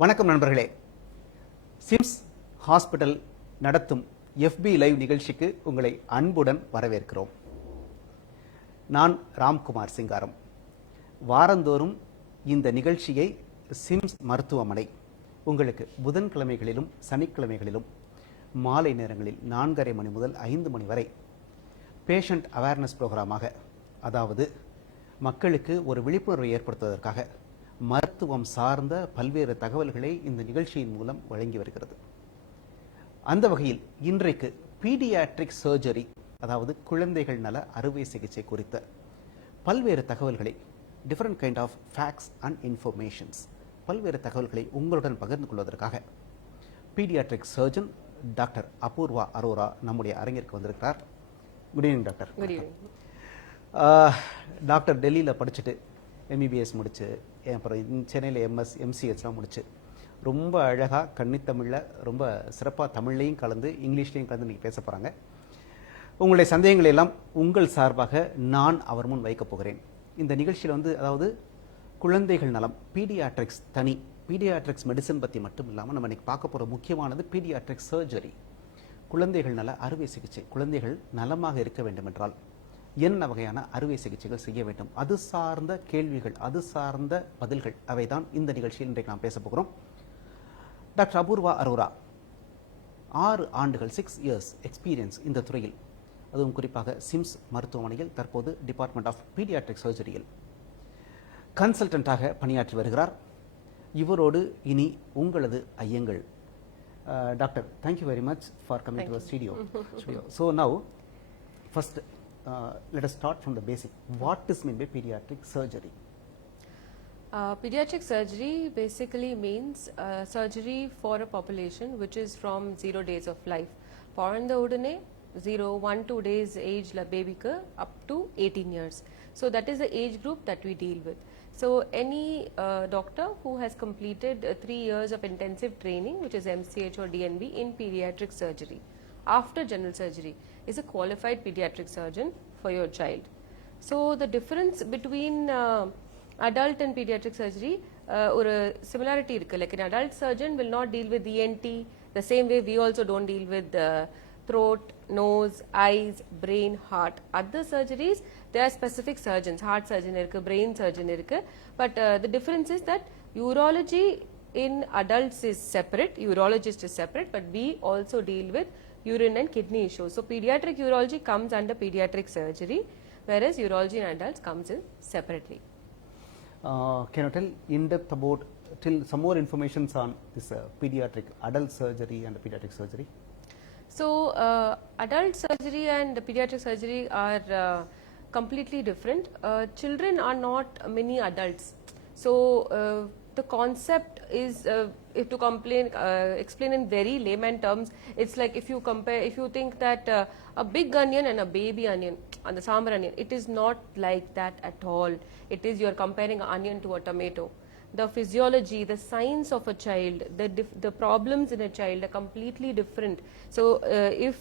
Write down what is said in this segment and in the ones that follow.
வணக்கம் நண்பர்களே. Sims hospital நடத்தும் FB லைவ் நிகழ்ச்சிக்கு உங்களை அன்புடன் வரவேற்கிறோம். நான் ராம்குமார் சிங்காரம். வாரந்தோறும் இந்த நிகழ்ச்சியை சிம்ஸ் மருத்துவமனை உங்களுக்கு புதன்கிழமைகளிலும் சனிக்கிழமைகளிலும் மாலை நேரங்களில் 4:30 மணி முதல் 5 மணி வரை பேஷண்ட் அவேர்னஸ் ப்ரோக்ராமாக, அதாவது மக்களுக்கு ஒரு விழிப்புணர்வை ஏற்படுத்துவதற்காக மருத்துவம் சார்ந்த பல்வேறு தகவல்களை இந்த நிகழ்ச்சியின் மூலம் வழங்கி வருகிறது. அந்த வகையில் இன்றைக்கு பீடியாட்ரிக் சர்ஜரி, அதாவது குழந்தைகள் நல அறுவை சிகிச்சை குறித்த பல்வேறு தகவல்களை, different kind of facts and informations, பல்வேறு தகவல்களை உங்களுடன் பகிர்ந்து கொள்வதற்காக paediatric surgeon doctor Apoorva Arora நம்முடைய அரங்கிற்கு வந்திருக்கிறார். Good evening doctor. Good evening. Doctor டெல்லியில் படிச்சுட்டு MBBS முடிச்சு, அப்புறம் சென்னையில் MS MCHலாம் முடிச்சு ரொம்ப அழகாக கன்னித்தமிழில் ரொம்ப சிறப்பாக தமிழ்லையும் கலந்து இங்கிலீஷ்லையும் கலந்து நீங்கள் பேச போகிறாங்க. உங்களுடைய சந்தேகங்களை எல்லாம் உங்கள் சார்பாக நான் அவர் முன் வைக்கப் போகிறேன். இந்த நிகழ்ச்சியில் அதாவது குழந்தைகள் நலம், பீடியாட்ரிக்ஸ் தனி, பீடியாட்ரிக்ஸ் மெடிசன் பற்றி மட்டும் இல்லாமல் நம்ம இன்னைக்கு பார்க்க போகிற முக்கியமானது பீடியாட்ரிக் சர்ஜரி, குழந்தைகள் நல அறுவை சிகிச்சை. குழந்தைகள் நலமாக இருக்க வேண்டும் என்றால் என்ன வகையான அறுவை சிகிச்சைகள் செய்ய வேண்டும், அது சார்ந்த கேள்விகள், அது சார்ந்த பதில்கள், அவைதான் இந்த நிகழ்ச்சியில் இன்றைக்கு நாம் பேச போகிறோம். டாக்டர் அபூர்வா அரோரா 6 ஆண்டுகள் 6 இயர்ஸ் எக்ஸ்பீரியன்ஸ் இந்த துறையில், அதுவும் குறிப்பாக சிம்ஸ் மருத்துவமனையில் தற்போது டிபார்ட்மெண்ட் ஆஃப் பீடியாட்ரிக் சர்ஜரியில் கன்சல்டன்டாக பணியாற்றி வருகிறார். இவரோடு இனி உங்களது ஐயங்கள். Doctor, thank you very much for coming to studio. So now first let us start from the basic. What is meant by pediatric surgery? Pediatric surgery basically means surgery for a population which is from 0 days of life. Poranda udane 0, 1, 2 days age la baby ku up to 18 years. So that is the age group that we deal with. So any doctor who has completed 3 years of intensive training, which is MCH or DNB in pediatric surgery, after general surgery, is a qualified pediatric surgeon for your child. So the difference between adult and pediatric surgery, or similarity irukku. Like an adult surgeon will not deal with ENT the same way we also don't deal with throat, nose, eyes, brain, heart. Other surgeries, there are specific surgeons. Heart surgeon irukku, brain surgeon irukku. But the difference is that urology in adults is separate, urologist is separate, but we also deal with urine and kidney issues. So pediatric urology comes under pediatric surgery, whereas urology in adults comes in separately. Can you tell in depth about some more information on this pediatric adult surgery and pediatric surgery? So adult surgery and pediatric surgery are completely different. Children are not mini adults. So the concept is, if to explain in very layman terms, it's like if you think that a big onion and a baby onion and the sambar onion, it is not like that at all. It is, you are comparing an onion to a tomato. The physiology, the science of a child, the problems in a child are completely different. So if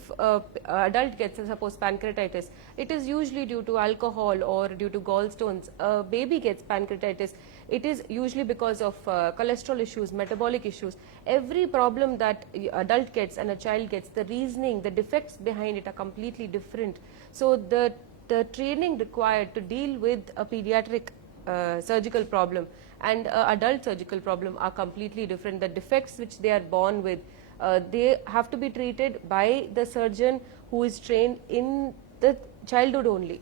adult gets, suppose, pancreatitis, it is usually due to alcohol or due to gallstones. A baby gets pancreatitis, it is usually because of cholesterol issues, metabolic issues. Every problem that adult gets and a child gets, the reasoning, the defects behind it are completely different. So the training required to deal with a pediatric surgical problem and adult surgical problem are completely different. The defects which they are born with, they have to be treated by the surgeon who is trained in the childhood only.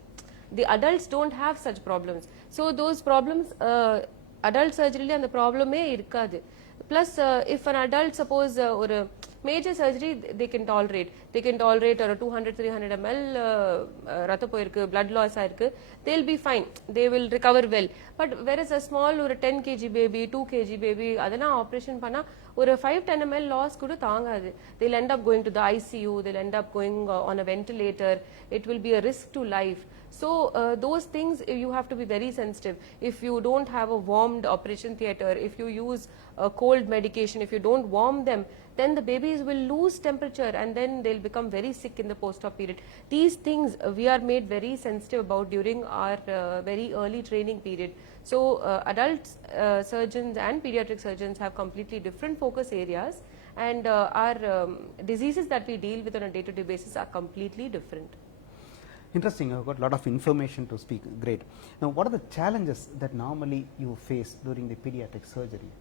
The adults don't have such problems. So those problems, adult surgery and the problem irukadu. Plus if an adult, suppose or a major surgery, they can tolerate or 200-300 ml ratha poirukku, blood loss aayirukku, they'll be fine, they will recover well. But whereas a small or 10 kg baby, 2 kg baby, adana operation panna or 5-10 ml loss kudu taangadu, they'll end up going to the ICU, they'll end up going on a ventilator, it will be a risk to life. So those things you have to be very sensitive. If you don't have a warmed operation theatre, if you use a cold medication, if you don't warm them, then the babies will lose temperature and then they'll become very sick in the post-op period. These things we are made very sensitive about during our very early training period. So adult surgeons and pediatric surgeons have completely different focus areas, and our diseases that we deal with on a day-to-day basis are completely different. Interesting. I've got a lot of information to speak. Great. Now, what are the challenges that normally you face during the pediatric surgery?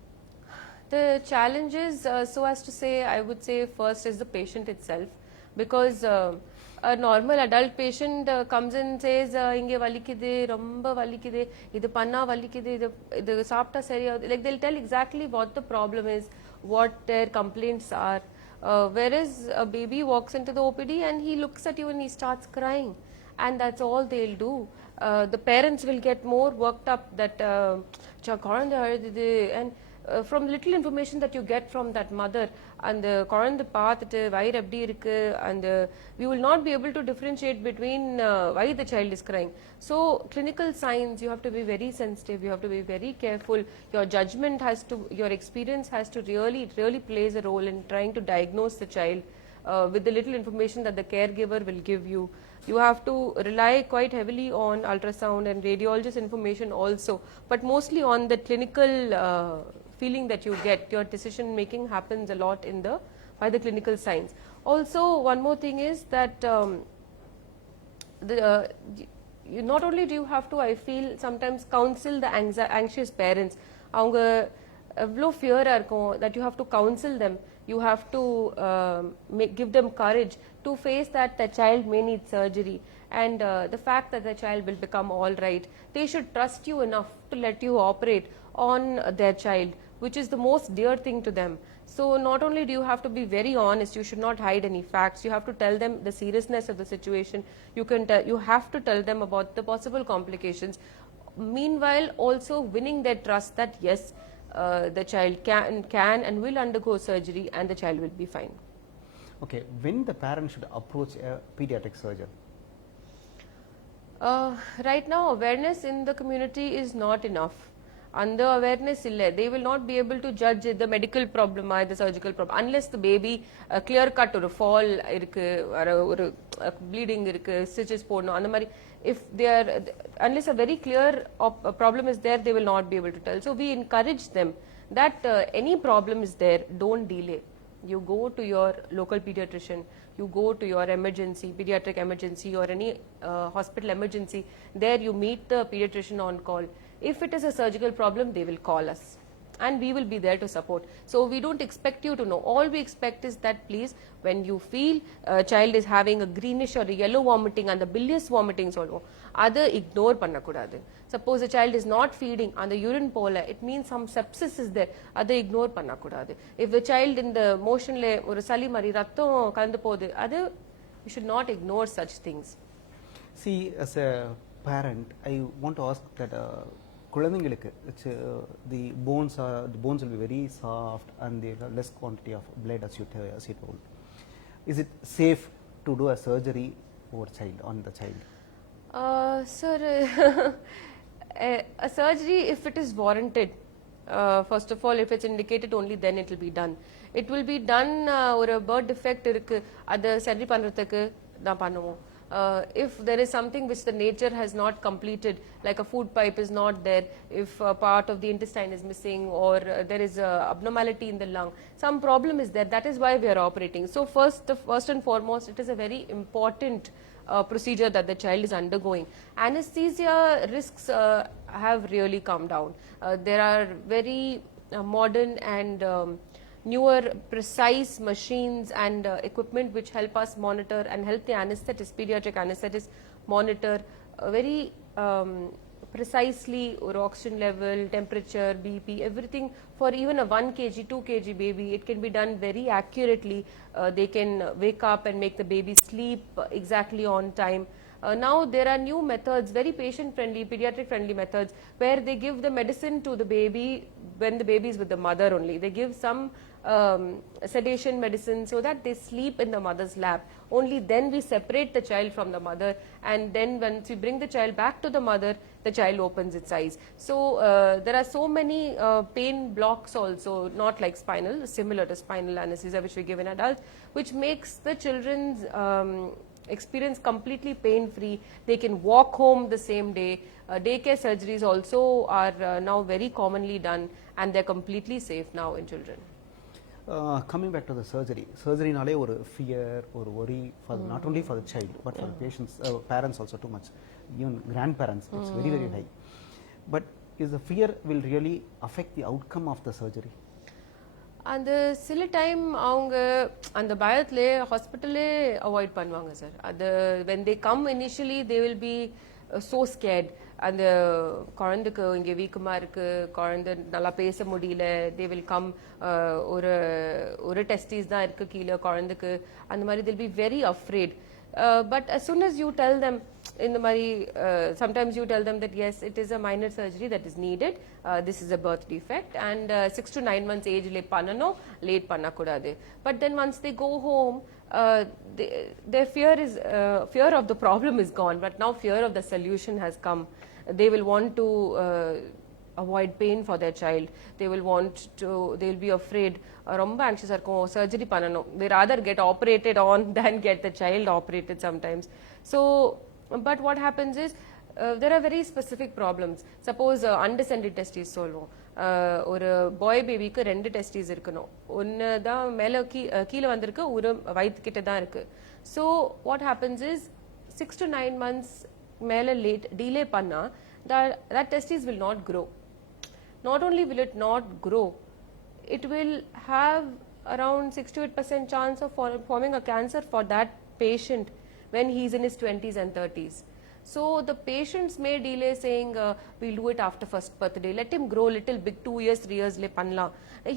The challenges, so as to say, I would say first is the patient itself, because a normal adult patient comes in and says, inge valikide, romba valikide, idu panna valikide, idu saapta seriya, like they'll tell exactly what the problem is, what their complaints are. Whereas a baby walks into the OPD and he looks at you and he starts crying, and that's all they'll do. The parents will get more worked up that and from little information that you get from that mother, and the குழந்தை பார்த்துட்டு வயிறு எப்படி இருக்கு, and we will not be able to differentiate between why the child is crying. So clinical signs, you have to be very sensitive, you have to be very careful. Your judgment has to, your experience has to really plays a role in trying to diagnose the child with the little information that the caregiver will give you. You have to rely quite heavily on ultrasound and radiologist information also, but mostly on the clinical feeling that you get. Your decision making happens a lot in the by the clinical signs. Also, one more thing is that you not only do you have to, I feel, sometimes counsel the anxious parents. அவங்க எவ்வளோ ஃபியராக இருக்கும், that you have to counsel them, you have to give them courage to face that the child may need surgery, and the fact that the child will become all right. They should trust you enough to let you operate on their child, which is the most dear thing to them. So not only do you have to be very honest, you should not hide any facts, you have to tell them the seriousness of the situation, you have to tell them about the possible complications. Meanwhile, also winning their trust that yes, the child can and will undergo surgery and the child will be fine. Okay, when the parent should approach a pediatric surgeon? Right now, awareness in the community is not enough. And the awareness illa, they will not be able to judge the medical problem or the surgical problem unless the baby clear cut or a fall irukku or bleeding irukku, stitches podno and mari. If they are, unless a very clear problem is there, they will not be able to tell. So we encourage them that any problem is there, don't delay. You go to your local pediatrician, you go to your emergency, pediatric emergency or any hospital emergency. There you meet the pediatrician on call. If it is a surgical problem, they will call us and we will be there to support. So we don't expect you to know. All we expect is that please, when you feel a child is having a greenish or a yellow vomiting and the bilious vomiting solvo, other ignore panna kudadu. Suppose a child is not feeding and the urine pola, it means some sepsis is there, other ignore panna kudadu. If the child in the motion le or sali mari rattam kalandu podu, other you should not ignore such things. See, as a parent, I want to ask that குழந்தைங்களுக்கு the bones will be very soft and they have less quantity of blood, as you told. Is it safe to do a surgery on the child? Sir, a surgery, if it is warranted, first of all, if it's indicated, only then it will be done. It will be done or a birth defect irukku adu surgery பண்றதுக்கு தான் பண்ணுவோம். If there is something which the nature has not completed, like a food pipe is not there, if a part of the intestine is missing, or there is a abnormality in the lung, some problem is there, that is why we are operating. So first and foremost, it is a very important procedure that the child is undergoing. Anesthesia risks have really come down. There are very modern and newer precise machines and equipment which help us monitor and help the anesthetist, pediatric anesthetist, monitor very precisely or oxygen level, temperature, BP, everything for even a 1 kg, 2 kg baby. It can be done very accurately. They can wake up and make the baby sleep exactly on time. Now there are new methods, very patient friendly, pediatric friendly methods, where they give the medicine to the baby when the baby is with the mother only. They give some sedation medicine so that they sleep in the mother's lap. Only then we separate the child from the mother, and then once we bring the child back to the mother, the child opens its eyes. So there are so many pain blocks also, not like spinal, similar to spinal anesthesia which we give in adults, which makes the children's experience completely pain free. They can walk home the same day. Daycare surgeries also are now very commonly done, and they're completely safe now in children. Coming back to the surgery nale or fear or worry for not only for the child but for the patients, parents also too much, even grandparents, it's very very high. But is the fear will really affect the outcome of the surgery? அந்த சில time அவங்க அந்த பயத்திலே ஹாஸ்பிட்டலே avoid பண்ணுவாங்க sir. அது when they come initially they will be so scared. அந்த குழந்தைக்கு இங்கே வீக்கமா இருக்கு, குழந்தை நல்லா பேச முடியல, they will come ஒரு ஒரு டெஸ்டிஸ் தான் இருக்கு கீழே குழந்தைக்கு, அந்த மாதிரி they'll be very afraid. But as soon as you tell them in the mari, sometimes you tell them that yes, it is a minor surgery that is needed, this is a birth defect, and 6 to 9 months age le panano, late panna kudade. But then once they go home, their fear of the problem is gone, but now fear of the solution has come. They will want to avoid pain for their child. They will be afraid, ரொம்ப anxious இருக்கும், surgery பண்ணணும். They rather get operated on than get the child operated sometimes. So, but what happens is, there are very specific problems. Suppose undescended testes சொல்லுவோம். ஒரு பாய் பேபிக்கு 2 testis இருக்கணும். ஒன்னு தான் மேல கீழே வந்திருக்கு, ஒரு வயிற்றுக்கிட்ட தான் இருக்கு. So, what happens is 6 to 9 months மேல லேட் டிலே பண்ணா that testis will not grow. Not only will it not grow, it will have around 6 to 8% chance of forming a cancer for that patient when he is in his 20s and 30s. So the patients may delay saying, we'll do it after first birthday, let him grow little big, 2 years, 3 years le panla,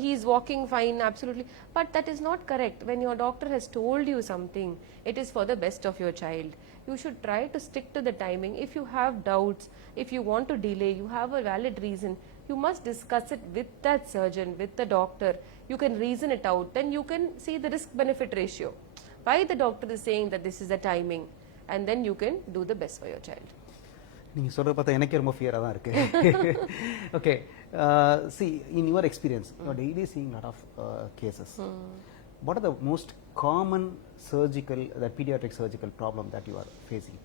he is walking fine, absolutely. But that is not correct. When your doctor has told you something, it is for the best of your child. You should try to stick to the timing. If you have doubts, if you want to delay, you have a valid reason, you must discuss it with that surgeon, with the doctor. You can reason it out, then you can see the risk benefit ratio. Why the doctor is saying that this is the timing, and then you can do the best for your child. நீங்க சொல்றத பார்த்தா எனக்கே ரொம்ப ஃபியரா தான் இருக்கு. Okay, see, in your experience, you are daily seeing lot of cases. What are the most common surgical, that pediatric surgical problem that you are facing?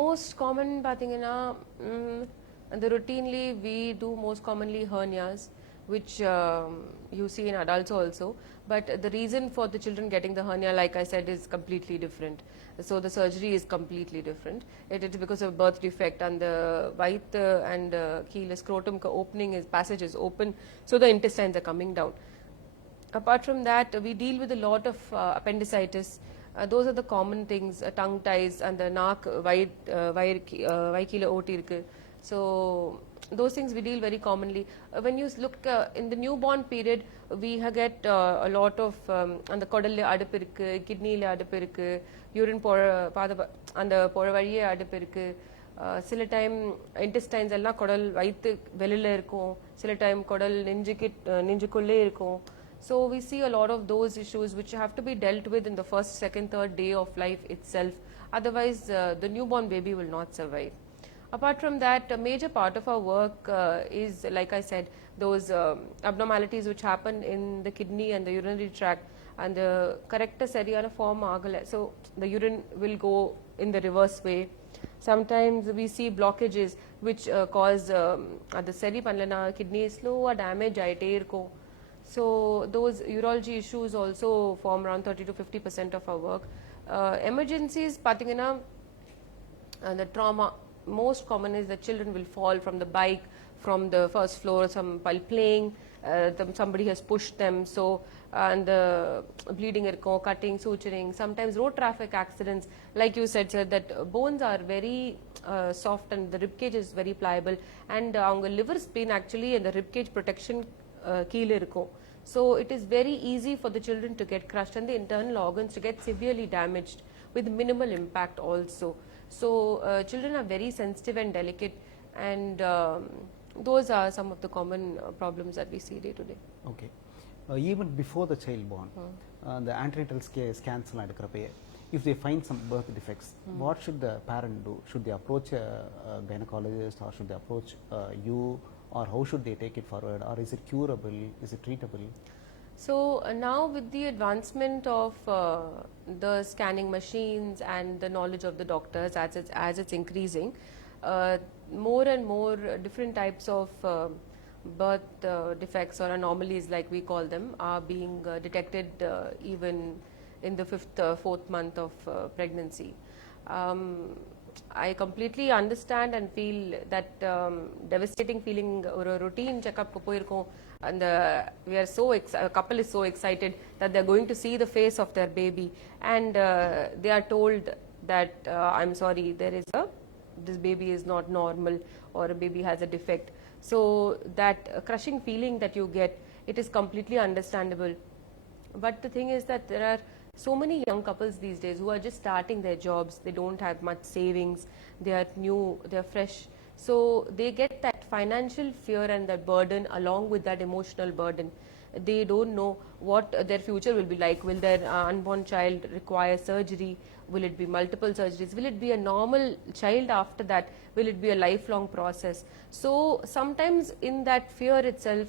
Most common பாத்தீங்கன்னா, the routinely we do most commonly hernias, which you see in adults also, but the reason for the children getting the hernia, like I said, is completely different. So the surgery is completely different. It is because of birth defect, and the white and keel scrotum opening is passage is open, so the intestines are coming down. Apart from that, we deal with a lot of appendicitis. Those are the common things, tongue ties, and the naak vaikila oti irukku. So those things we deal very commonly. When you look in the newborn period, we get a lot of and the kodal adupu irukku, kidney la adupu irukku, urine அந்த போற வழியே அடுப்பு இருக்கு. சில time intestines எல்லாம் குடல் வயித்து வெளியில இருக்கும், சில டைம் குடல் நெஞ்சுக்குள்ளே இருக்கும். So we see a lot of those issues which have to be dealt with in the first, second, third day of life itself. Otherwise, the newborn baby will not survive. Apart from that, a major part of our work is, like I said, those abnormalities which happen in the kidney and the urinary tract, and the correct சரியான form ஆகல. So the urine will go in the reverse way. Sometimes we see blockages which cause அது சரி பண்ணலனா kidney slow-ஆ damage ஆயிட்டே இருக்கும். So those urology issues also form around 30 to 50% of our work. Emergencies பாத்தீங்கன்னா, the trauma, most common is that children will fall from the bike, from the first floor, while playing, somebody has pushed them, so and the bleeding irko, cutting, suturing. Sometimes road traffic accidents, like you said, sir, that bones are very soft and the rib cage is very pliable, and avanga liver spleen actually and the rib cage protection keel irko. So it is very easy for the children to get crushed and the internal organs to get severely damaged with minimal impact also. So children are very sensitive and delicate, and those are some of the common problems that we see day to day. Okay. Even before the child born, the antenatal scans எல்லாம் எடுக்கிறப்பயே, if they find some birth defects, what should the parent do? Should they approach a gynecologist, or should they approach you, or how should they take it forward, or is it curable, is it treatable? So now with the advancement of the scanning machines and the knowledge of the doctors as it's increasing, more and more different types of birth defects or anomalies, like we call them, are being detected even in the fourth month of pregnancy. I completely understand and feel that devastating feeling. Or a routine checkup ko poirkom, and we are so a couple is so excited that they're going to see the face of their baby, and they are told that I'm sorry, this baby is not normal, or a baby has a defect. So that crushing feeling that you get, it is completely understandable. But the thing is that there are so many young couples these days who are just starting their jobs. They don't have much savings, they are new, they are fresh, so they get that financial fear and that burden along with that emotional burden. They don't know what their future will be like. Will their unborn child require surgery? Will it be multiple surgeries? Will it be a normal child after that? Will it be a lifelong process? So sometimes in that fear itself,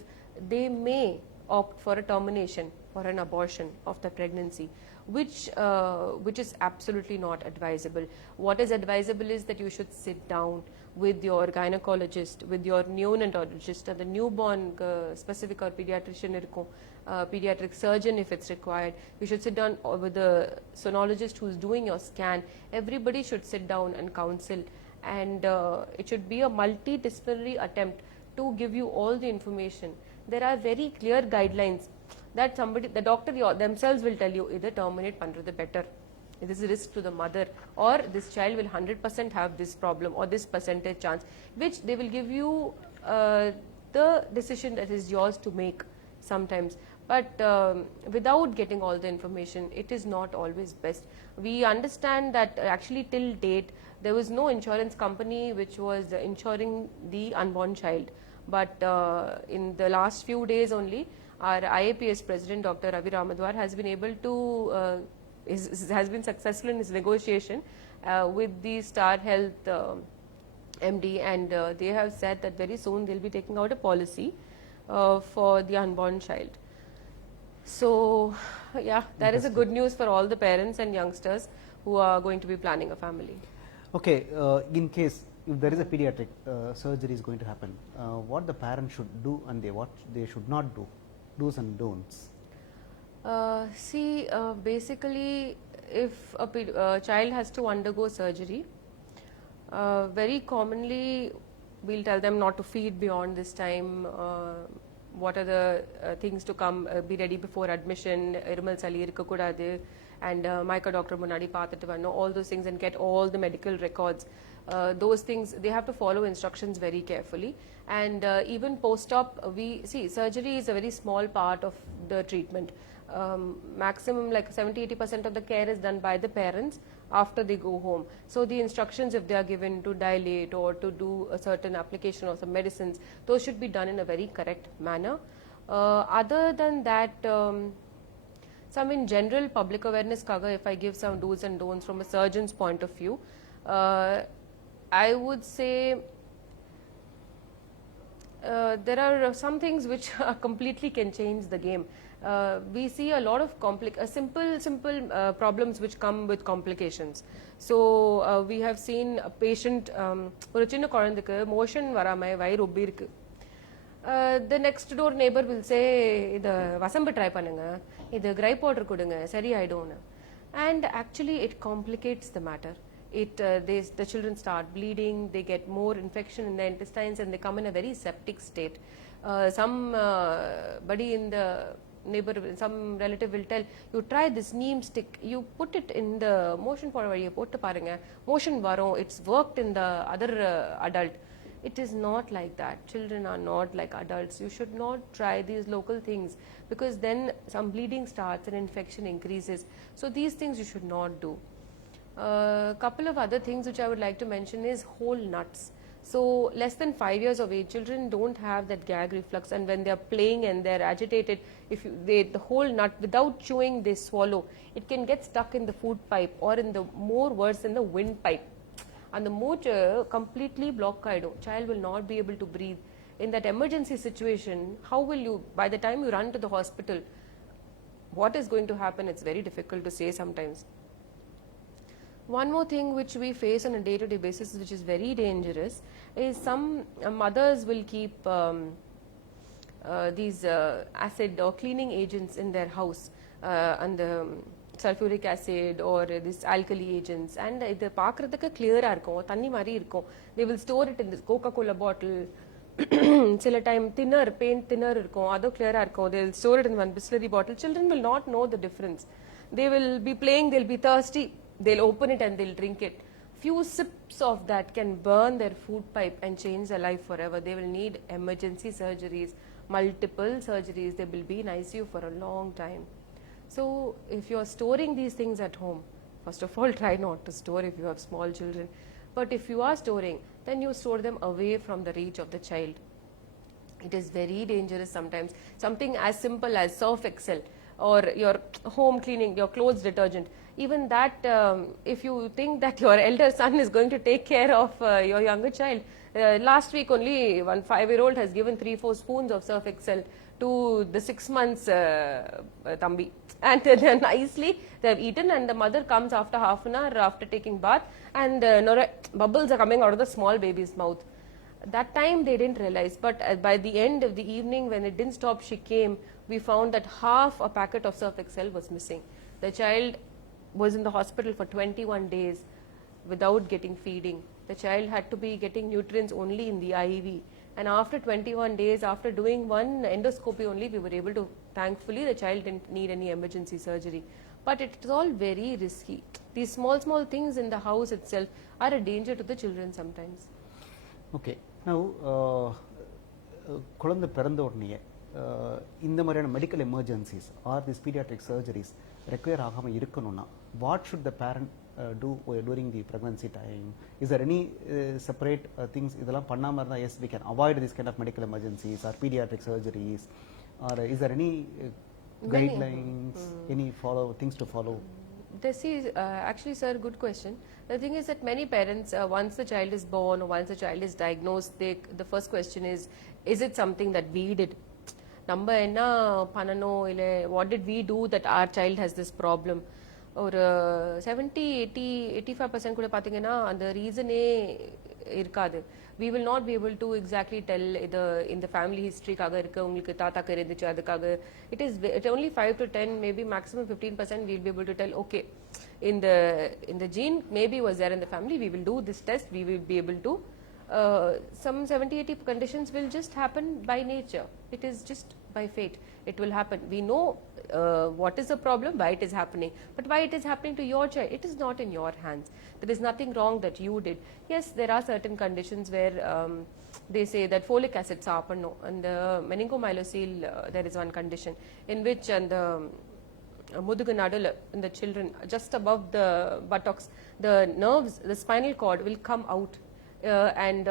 they may opt for a termination, for an abortion of the pregnancy, which is absolutely not advisable. What is advisable is that you should sit down with your gynecologist, with your neonatologist, and the newborn specific or pediatrician irukkum, pediatric surgeon if it's required. You should sit down with the sonologist who's doing your scan. Everybody should sit down and counsel, and it should be a multidisciplinary attempt to give you all the information. There are very clear guidelines that the doctor themselves will tell you, either terminate pandrathu better, this is a risk to the mother, or this child will 100% have this problem or this percentage chance, which they will give you the decision that is yours to make sometimes. But without getting all the information, it is not always best. We understand that actually till date there was no insurance company which was insuring the unborn child, but in the last few days only, our IAPS president, Dr. Ravi Ramadwar, has been able to has been successful in his negotiation with the Star Health MD, and they have said that very soon they'll be taking out a policy for the unborn child. So yeah, that is a good news for all the parents and youngsters who are going to be planning a family. Okay, in case if there is a pediatric surgery is going to happen, what the parent should do and what they should not do, do's and don'ts? Basically, if a child has to undergo surgery, very commonly we'll tell them not to feed beyond this time. What are the things to come, be ready before admission, irmal sali irukakudadu, and Micah doctor munadi paathattu vannu, all those things, and get all the medical records. Those things they have to follow instructions very carefully. And even post-op, we see surgery is a very small part of the treatment. Maximum like 70-80% of the care is done by the parents after they go home. So the instructions, if they are given to dilate or to do a certain application of some medicines, those should be done in a very correct manner. Other than that, some in general public awareness kaga, if I give some do's and don'ts from a surgeon's point of view, I would say there are some things which completely can change the game. We see a lot of simple problems which come with complications. So we have seen a patient, ஒரு சின்ன குழந்தைக்கு motion வராம வயிறு உப்பி இருக்கு. The next door neighbor will say, இத வசம்பு try பண்ணுங்க, இது கிரைப் வாட்டர் கொடுங்க, சரியாயிடும்னு. And actually it complicates the matter. The children start bleeding, they get more infection in the intestines, and they come in a very septic state. Somebody in the neighbor, some relative will tell you, try this neem stick, you put it in the motion for valiya pottu parunga, motion varum, it's worked in the other adult. It is not like that. Children are not like adults. You should not try these local things, because then some bleeding starts and infection increases. So these things you should not do. Couple of other things which I would like to mention is whole nuts. So less than 5 years of age, children don't have that gag reflex, and when they are playing and they are agitated, if the whole nut without chewing they swallow, it can get stuck in the food pipe or in the more worse in the windpipe. And the motor completely block child will not be able to breathe. In that emergency situation, how will you, by the time you run to the hospital, what is going to happen? It's very difficult to say sometimes. One more thing which we face on a day-to-day basis, which is very dangerous, is some mothers will keep these acid or cleaning agents in their house, and the sulfuric acid or this alkali agents, and இது பார்க்கறதுக்கு clear-ஆ இருக்கும், தண்ணி மாதிரி இருக்கும். They will store it in this Coca-Cola bottle. சில time thinner, paint thinner இருக்கும், அதுவும் clear-ஆ இருக்கும். They will store it in one Bisleri bottle. Children will not know the difference. They will be playing, they'll be thirsty, they'll open it and they'll drink it. Few sips of that can burn their food pipe and change their life forever. They will need emergency surgeries, multiple surgeries. They will be in ICU for a long time. So if you are storing these things at home, first of all, try not to store if you have small children. But if you are storing, then you store them away from the reach of the child. It is very dangerous sometimes. Something as simple as Surf Excel or your home cleaning, your clothes detergent. Even that, if you think that your elder son is going to take care of your younger child, last week only one 5-year-old has given 3-4 spoons of Surf Excel to the 6 months Thambi, and then nicely they have eaten, and the mother comes after half an hour after taking bath, and bubbles are coming out of the small baby's mouth. That time they didn't realize, but by the end of the evening when it didn't stop, she came, we found that half a packet of Surf Excel was missing. The child was in the hospital for 21 days without getting feeding. The child had to be getting nutrients only in the IV. And after 21 days, after doing one endoscopy only, we were able to, thankfully, the child didn't need any emergency surgery. But it is all very risky. These small things in the house itself are a danger to the children sometimes. Okay. Now, குழந்தை பிறந்த உடனே இந்த மாதிரியான medical emergencies are this paediatric surgeries require ஆகாமல் இருக்கணும்னா what should the parent do during the pregnancy time? Is there any separate things இதெல்லாம் பண்ணாம இருந்தா yes we can avoid this kind of medical emergencies or pediatric surgeries, or is there any guidelines, any things to follow? This is actually, sir, good question. The thing is that many parents, once the child is born or once the child is diagnosed, the first question is it something that we did? நம்ம என்ன பண்ணணும், இல்லை what did we do that our child has this problem? ஒரு 70-85% கூட பார்த்தீங்கன்னா அந்த ரீசனே இருக்காது. We will not be able to exactly tell in the family history-காக இருக்கு, உங்களுக்கு தாத்தாக்கு இருந்துச்சு அதுக்காக. It only 5 to 10, maybe maximum 15% we'll be able to tell, okay, in the gene maybe was there in the family, we will do this test, we will be able to. Some 70-80 conditions will just happen by nature. It is just by fate. It will happen. We know what is the problem, why it is happening. But why it is happening to your child, it is not in your hands. There is nothing wrong that you did. Yes, there are certain conditions where they say that folic acid saapano, and the meningomyelocele, there is one condition in which, and the mudugu nadula in the children, just above the buttocks, the nerves, the spinal cord will come out, and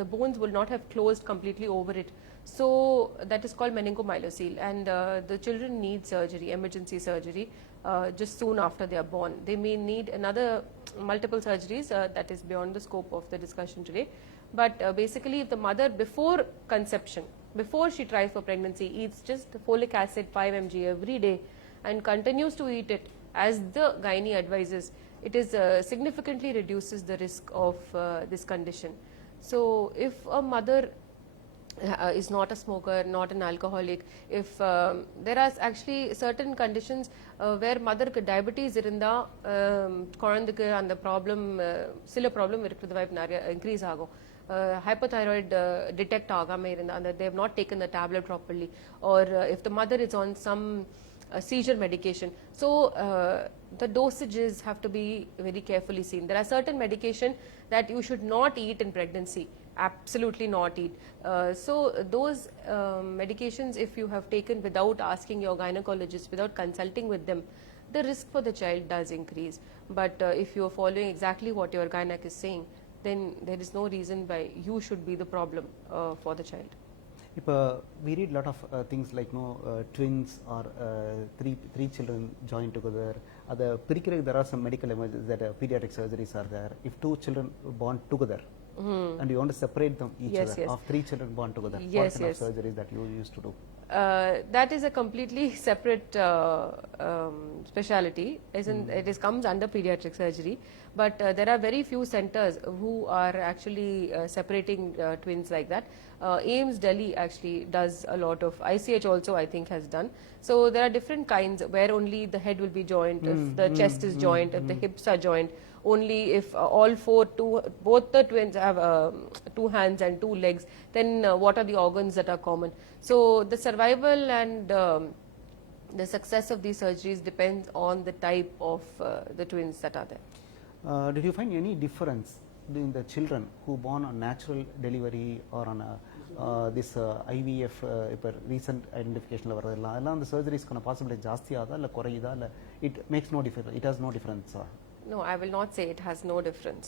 the bones will not have closed completely over it. So that is called meningomyelocele, and the children need surgery, emergency surgery, just soon after they are born. They may need another multiple surgeries, that is beyond the scope of the discussion today. But basically, if the mother before conception, before she tries for pregnancy, eats just folic acid 5 mg every day and continues to eat it as the gynae advises, it is significantly reduces the risk of this condition. So if a mother is not a smoker, not an alcoholic, if there are actually certain conditions where motherக்கு diabetes இருந்தா குழந்தைக்கு அந்த problem, சில problem இருக்கிறது வாய்ப்பு நிறைய increase ஆகும். Hypothyroid detect ஆகாம இருந்தா, and they have not taken the tablet properly, or if the mother is on some seizure medication. So the dosages have to be very carefully seen. There are certain medication that you should not eat in pregnancy, absolutely not eat. So those medications, if you have taken without asking your gynecologist, without consulting with them, the risk for the child does increase. But if you are following exactly what your gynec is saying, then there is no reason why you should be the problem for the child. இப்போ we read lot of things like twins or three children join together. அதை பிரிக்கிறதுக்கு there are some medical emergencies that pediatric surgeries are there. If two children born together and you want to separate them each other, of three children born together, what kind of surgeries that you used to do? That is a completely separate speciality. It comes under pediatric surgery, but there are very few centers who are actually separating twins like that. AIMS Delhi actually does a lot of, ICH also I think has done. So there are different kinds where only the head will be joined, if the chest is joined, if the hips are joined, only if both the twins have 2 hands and 2 legs, then what are the organs that are common. So the survival and the success of these surgeries depends on the type of the twins that are there. Did you find any difference in the children who born on natural delivery or on this IVF இப்போ recent identification வரதெல்லாம் அதெல்லாம் அந்த surgeries-க்கான possibility ஜாஸ்தியாதா இல்ல குறையுதா இல்ல it makes no difference, it has no difference? No, I will not say it has no difference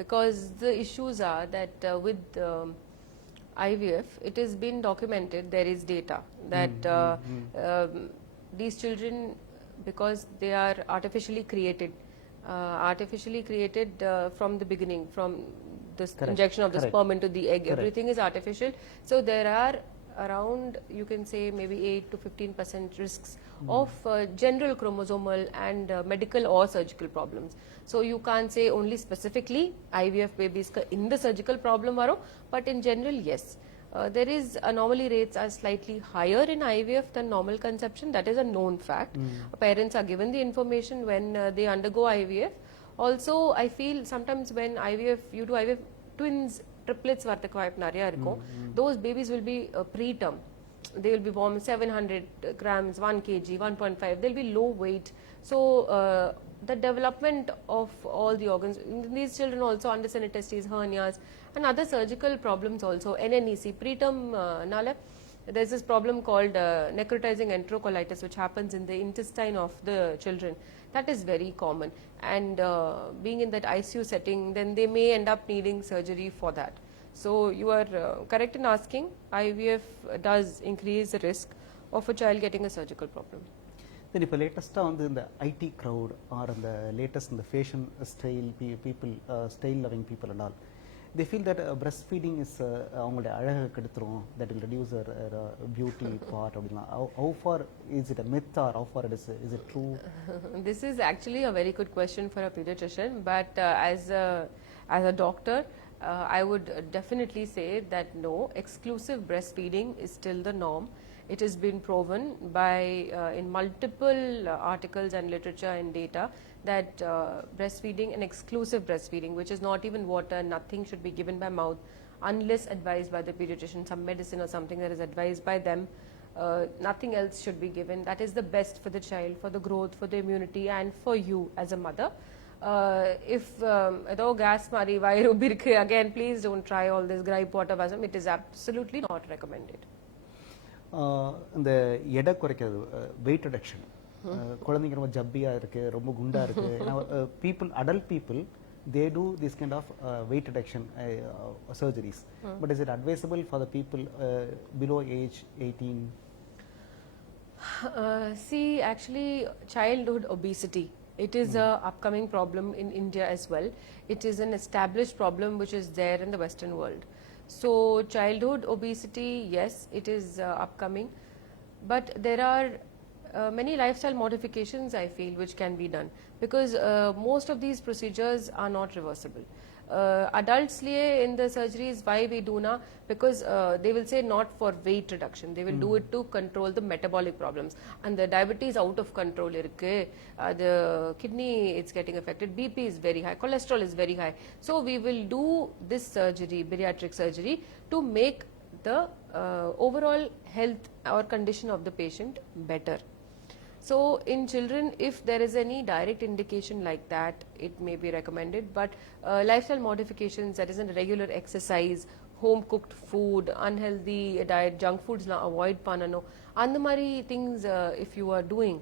because the issues are that with IVF, it has been documented, there is data that these children, because they are artificially created from the beginning, from the injection of the sperm into the egg, everything is artificial. So there are around, you can say maybe 8 to 15% risks of general chromosomal and medical or surgical problems. So you can't say only specifically IVF babies in the surgical problem varo, but in general yes. There is anomaly rates are slightly higher in IVF than normal conception. That is a known fact. Parents are given the information when they undergo IVF. Also, I feel sometimes when you do IVF, twins, triplets varthukku vaayippu nariya irukum. Those babies will be preterm. They will be born 700 grams, 1 kg, 1.5. They'll be low weight. So the development of all the organs, these children also understand testes, hernias, and other surgical problems also. NNEC, preterm nala, there's this problem called necrotizing enterocolitis, which happens in the intestine of the children. That is very common, and being in that ICU setting, then they may end up needing surgery for that. So you are correct in asking, IVF does increase the risk of a child getting a surgical problem. Then இப்போ லேட்டஸ்ட்டாக வந்து இந்த ID crowd R அந்த latest இந்த fashion style people style loving people and all they feel that breastfeeding is அவங்களுடைய அழகை கெடுத்துரும், that will reduce their beauty part அப்படின்னா. How far is it a myth or how far is it true? This is actually a very good question for a pediatrician, but as a doctor, I would definitely say that no, exclusive breastfeeding is still the norm. It has been proven by in multiple articles and literature and data that breastfeeding and exclusive breastfeeding, which is not even water, nothing should be given by mouth unless advised by the pediatrician, some medicine or something that is advised by them. Nothing else should be given. That is the best for the child, for the growth, for the immunity, and for you as a mother. If though gas mari vairu birku, again please don't try all this gripe water vasam. It is absolutely not recommended. இந்த எடை குறைக்கிறது, wait reduction, குழந்தைங்க ரொம்ப ஜப்பியா இருக்கு, ரொம்ப குண்டா இருக்கு, adult people they do this kind of weight reduction surgeries, but is it advisable for the people below age 18? See, actually childhood obesity, it is a upcoming problem in India as well. It is an established problem which is there in the Western world. So childhood obesity, yes, it is upcoming, but there are many lifestyle modifications I feel which can be done, because most of these procedures are not reversible. Adults liye in the surgeries, why we do now, because they will say not for weight reduction, they will do it to control the metabolic problems, and the diabetes out of control irukku, the kidney it's getting affected, BP is very high, cholesterol is very high. So we will do this surgery, bariatric surgery, to make the overall health or condition of the patient better. So in children, if there is any direct indication like that, it may be recommended, but lifestyle modifications, that is in regular exercise, home cooked food, unhealthy diet, junk foods la avoid panano, andamari things if you are doing,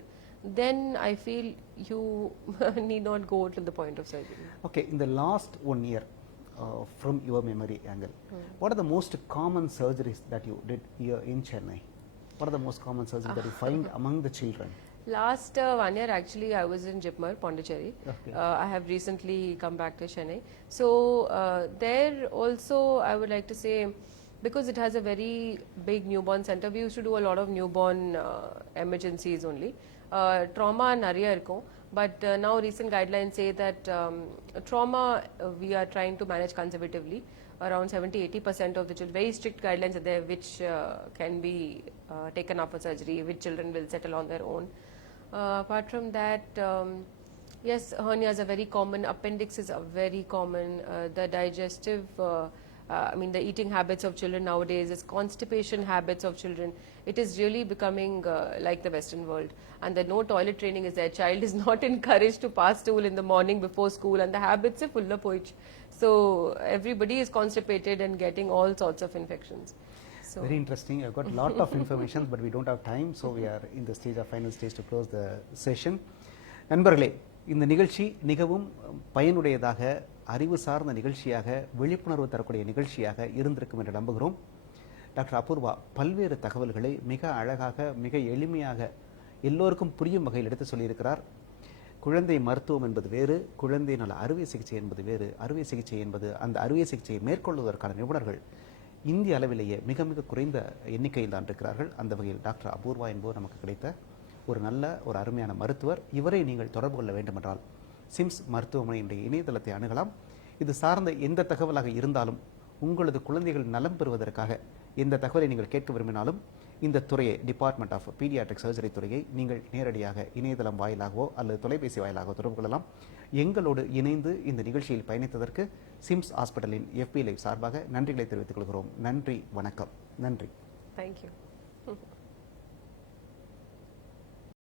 then I feel you need not go to the point of surgery. Okay, in the last 1 year from your memory angle. What are the most common surgeries that you did here in Chennai? What are the most common surgeries that you find among the children? Last 1 year, actually, I was in Jipmer, Pondicherry. Okay. I have recently come back to Chennai. So there also, I would like to say, because it has a very big newborn center, we used to do a lot of newborn emergencies only. Trauma nariya irkom, but now recent guidelines say that trauma we are trying to manage conservatively. Around 70-80% of the children, very strict guidelines are there which can be taken up for surgery, which children will settle on their own. Apart from that, yes, hernias are very common, appendixes are very common, the digestive, the eating habits of children nowadays, is constipation habits of children. It is really becoming like the Western world, and the no toilet training is there. Child is not encouraged to pass stool in the morning before school, and the habits are full of poich. So everybody is constipated and getting all sorts of infections. So very interesting. I've got a lot of information, but we don't have time, so we are in the final stage to close the session. நண்பர்களே, இந்த நிகழ்ச்சி மிகவும் பயனுடையதாக, அறிவு சார்ந்த நிகழ்ச்சியாக, விழிப்புணர்வு தரக்கூடிய நிகழ்ச்சியாக இருந்திருக்கும் என்று நம்புகிறோம். டாக்டர் அபூர்வா பல்வேறு தகவல்களை மிக அழகாக, மிக எளிமையாக எல்லோருக்கும் புரியும் வகையில் எடுத்து சொல்லியிருக்கிறார். குழந்தை மருத்துவம் என்பது வேறு, குழந்தை நல அறுவை சிகிச்சை என்பது வேறு. அறுவை சிகிச்சை என்பது அந்த அறுவை சிகிச்சையை மேற்கொள்வதற்கான நிபுணர்கள் இந்திய அளவிலேயே மிக மிக குறைந்த எண்ணிக்கையில் தான் இருக்கிறார்கள். அந்த வகையில் டாக்டர் அபூர்வா என்பவர் நமக்கு கிடைத்த ஒரு நல்ல ஒரு அருமையான மருத்துவர். இவரை நீங்கள் தொடர்பு கொள்ள வேண்டுமென்றால் சிம்ஸ் மருத்துவமனையினுடைய இணையதளத்தை அணுகலாம். இது சார்ந்த எந்த தகவலாக இருந்தாலும், உங்களது குழந்தைகள் நலம் பெறுவதற்காக எந்த தகவலை நீங்கள் கேட்க விரும்பினாலும், இந்த துறையை, டிபார்ட்மெண்ட் ஆஃப் பீடியாட்ரிக் சர்ஜரி துறையை நீங்கள் நேரடியாக இணையதளம் வாயிலாகவோ அல்லது தொலைபேசி வாயிலாகவோ தொடர்பு கொள்ளலாம். எங்களோடு இணைந்து இந்த நிகழ்ச்சியில் பயணித்ததற்கு சிம்ஸ் ஹாஸ்பிட்டலின் FB லைவ் சார்பாக நன்றிகளை தெரிவித்துக் கொள்கிறோம். நன்றி, வணக்கம். நன்றி. Thank you.